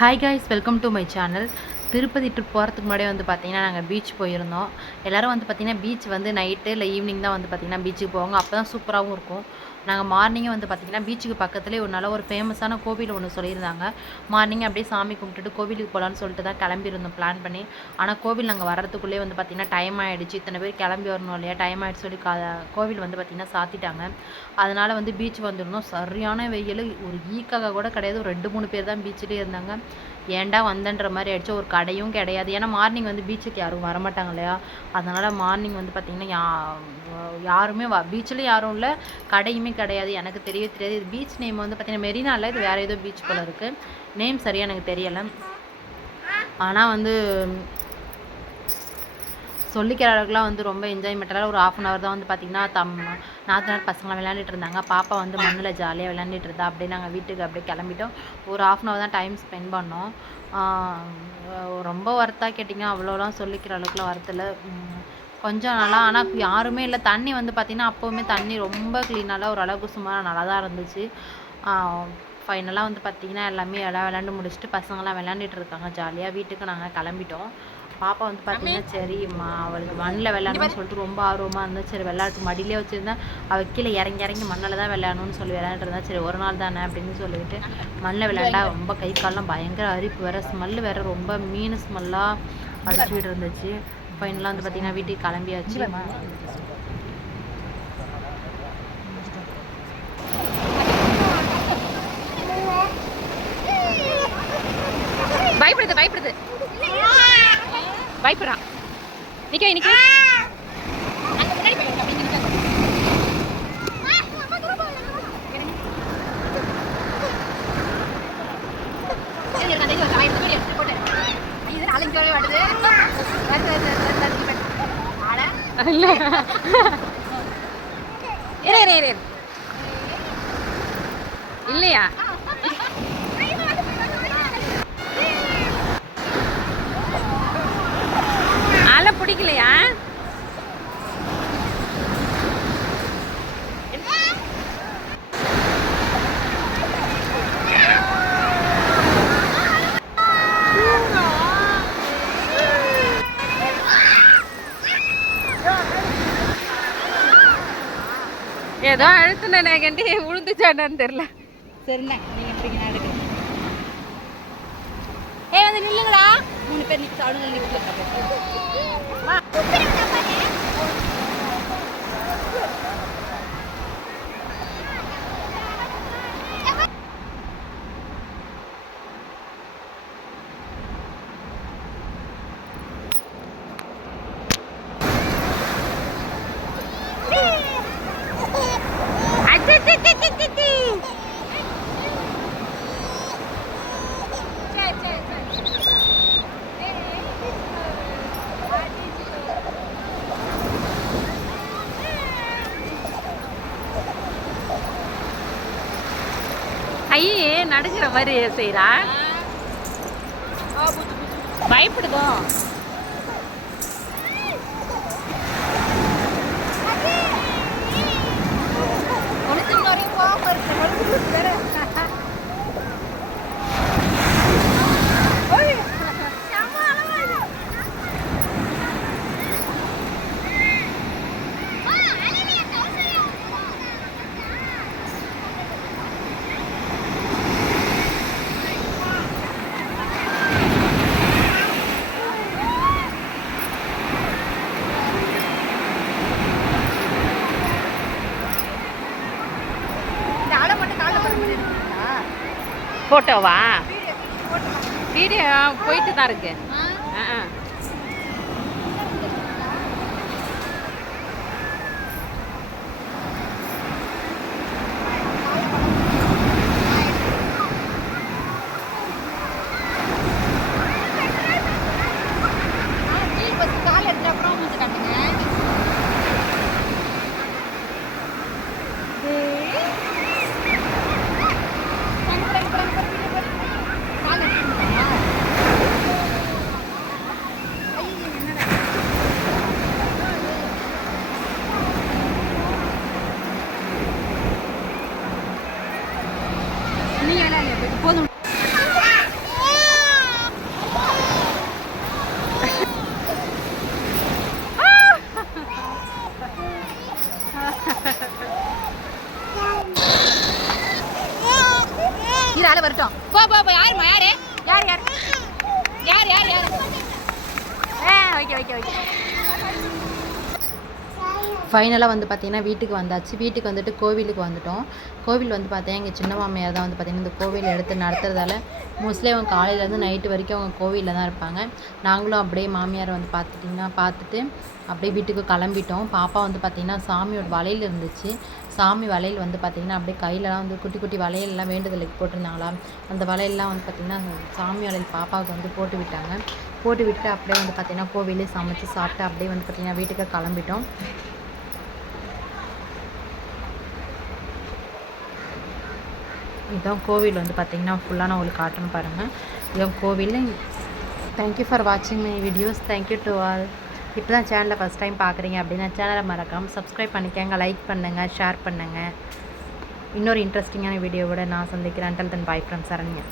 Hi guys welcome to my channel Tirupati trip போகிறதுக்கு முன்னாடியே வந்து பார்த்தீங்கன்னா நாங்கள் பீச் போயிருந்தோம். எல்லோரும் வந்து பார்த்தீங்கன்னா பீச் வந்து நைட்டு இல்லை ஈவினிங் தான் வந்து பார்த்தீங்கன்னா பீச்சுக்கு போவாங்க. அப்போ தான் சூப்பராகவும் இருக்கும். நாங்கள் மார்னிங்கே வந்து பார்த்திங்கன்னா பீச்சுக்கு பக்கத்துலேயே ஒரு நல்ல ஒரு ஃபேமஸான கோவில் ஒன்று சொல்லியிருந்தாங்க. மார்னிங் அப்படியே சாமி கும்பிட்டுட்டு கோவிலுக்கு போகலான்னு சொல்லிட்டு தான் கிளம்பியிருந்தோம் பிளான் பண்ணி. ஆனால் கோவில் நாங்கள் வர்றதுக்குள்ளே வந்து பார்த்தீங்கன்னா டைம் ஆகிடுச்சு இத்தனை பேர் கிளம்பி வரணும் இல்லையா? டைம் ஆகிடுச்சு சொல்லி கா கோவில் வந்து பார்த்திங்கன்னா சாத்திட்டாங்க. அதனால் வந்து பீச் வந்துருந்தோம். சரியான வெயில். ஒரு ஈக்காக கூட கிடையாது. ஒரு ரெண்டு மூணு பேர் தான் பீச்சிலே இருந்தாங்க. ஏன்டா வந்தன்ற மாதிரி ஆயிடுச்சு. ஒரு கடையும் கிடையாது. ஏன்னா மார்னிங் வந்து பீச்சுக்கு யாரும் வரமாட்டாங்க இல்லையா? அதனால் மார்னிங் வந்து பார்த்திங்கன்னா யா யாருமே வ பீச்சில் யாரும் இல்லை. கடையுமே கிடையாது. எனக்கு தெரியவே தெரியாது. இது பீச் நேம் வந்து பார்த்திங்கன்னா மெரினாவில் இது வேறு ஏதோ பீச் போல் இருக்குது நேம் சரியாக எனக்கு தெரியலை. ஆனால் வந்து சொல்லிக்கிற அளவுக்குலாம் வந்து ரொம்ப என்ஜாய்மெண்ட்டாக ஒரு ஆஃப் அன் ஹவர் தான் வந்து பார்த்திங்கன்னா தம் நாத்தனார் பசங்களாம் விளையாண்டுட்டு இருந்தாங்க. பாப்பா வந்து மண்ணில் ஜாலியாக விளையாண்டுட்டு இருந்தா. அப்படியே நாங்கள் வீட்டுக்கு அப்படியே கிளம்பிட்டோம். ஒரு ஆஃப் அன் ஹவர் தான் டைம் ஸ்பெண்ட் பண்ணோம். ரொம்ப ஒர்த்தாக கேட்டிங்க. அவ்வளோலாம் சொல்லிக்கிற அளவுக்குலாம் ஒர்த்தில் கொஞ்சம் நல்லா ஆனால் யாருமே இல்லை. தண்ணி வந்து பார்த்திங்கன்னா அப்போவுமே தண்ணி ரொம்ப க்ளீனாலாம் ஒரு அளவுக்கு சுமார் நல்லா தான் இருந்துச்சு. ஃபைனலாக வந்து பார்த்திங்கன்னா எல்லாமே எல்லாம் விளாண்டு முடிச்சுட்டு பசங்களாம் விளையாண்டுட்டு இருக்காங்க. ஜாலியாக வீட்டுக்கு நாங்கள் கிளம்பிட்டோம். பாப்பா வந்து பார்த்தீங்கன்னா சரி மா அவளுக்கு மண்ணில் விளையாடணும்னு சொல்லிட்டு ரொம்ப ஆர்வமாக இருந்தா சரி விளையாட்டு மடியிலே வச்சுருந்தா அவள் கீழே இறங்கி இறங்கி மண்ணில் தான் விளையாடணும்னு சொல்லி விளையாண்டுருந்தா சரி ஒரு நாள் தானே அப்படின்னு சொல்லிட்டு மண்ணில் விளையாண்டா ரொம்ப கை கால்லாம் பயங்கர அரிப்பு வேற ஸ்மெல்லு வேற ரொம்ப மீன் ஸ்மெல்லாக அடிச்சுட்டு இருந்துச்சு. ஃபைனலாக வந்து பார்த்தீங்கன்னா வீட்டுக்கு கிளம்பியாச்சு. பயப்படுது பயப்படுது. பயப்படுறான் நிக்க நிக்க இல்ல. இரு இரு இரு இல்லையா? பிடிக்கலையா? ஏதோ அழுத்துனே கண்டி விழுந்துச்சான்னு தெரியல. சரிண்ணே நீங்கள் எப்படிங்க நான் எடுக்கிறேன். ஏய் வந்து நில்லுங்கடா. மூணு பேர் நிற்க அவனுங்க நடுங்கிற மாதிரி செய்கிறா பயப்படுதோ போட்டோவா வீடியோ போயிட்டு தான் இருக்கு. ஆ, ஆ. வேலை வரட்டும். போ போ போ. யாருமா யார்? யார் யார்? யார் யார் யார்? ஆ ஓகே ஓகே ஓகே. ஃபைனலாக வந்து பார்த்திங்கன்னா வீட்டுக்கு வந்தாச்சு. வீட்டுக்கு வந்துட்டு கோவிலுக்கு வந்துட்டோம். கோவில் வந்து பார்த்தீங்கன்னா எங்கள் சின்ன மாமியார் தான் வந்து பார்த்திங்கன்னா இந்த கோவில் எடுத்து நடத்துறதால மோஸ்ட்லி அவங்க காலையிலேருந்து நைட்டு வரைக்கும் அவங்க கோவிலில் தான் இருப்பாங்க. நாங்களும் அப்படியே மாமியாரை வந்து பார்த்துட்டிங்கன்னா பார்த்துட்டு அப்படியே வீட்டுக்கு கிளம்பிட்டோம். பாப்பா வந்து பார்த்திங்கன்னா சாமியோட வலையில் இருந்துச்சு. சாமி வளையல் வந்து பார்த்திங்கன்னா அப்படியே கையிலலாம் வந்து குட்டி குட்டி வளையல்லாம் வேண்டுதலுக்கு போட்டிருந்தாங்களா அந்த வளையல்லாம் வந்து பார்த்திங்கன்னா சாமி வளையல் பாப்பாவுக்கு வந்து போட்டு விட்டாங்க. போட்டு விட்டு அப்படியே வந்து பார்த்திங்கன்னா கோவிலே சமைச்சு சாப்பிட்டு அப்படியே வந்து பார்த்திங்கன்னா வீட்டுக்கு கிளம்பிட்டோம். இதுதான் கோவில் வந்து பார்த்திங்கன்னா ஃபுல்லாக நான் உங்களுக்கு காட்டணும் பாருங்கள் இதுதான் கோவில். தேங்க்யூ ஃபார் வாட்சிங் my videos thank you to all இப்போ தான் சேனலை ஃபஸ்ட் டைம் பார்க்குறீங்க அப்படின்னா சேனலை மறக்காமல் சப்ஸ்கிரைப் பண்ணிக்கங்க லைக் பண்ணுங்கள் ஷேர் பண்ணுங்கள் இன்னொரு இன்ட்ரெஸ்டிங்கான வீடியோவோட நான் சந்திக்கிறேன். அண்டல் தன் பாய் ஃப்ரெண்ட் சரண்யா.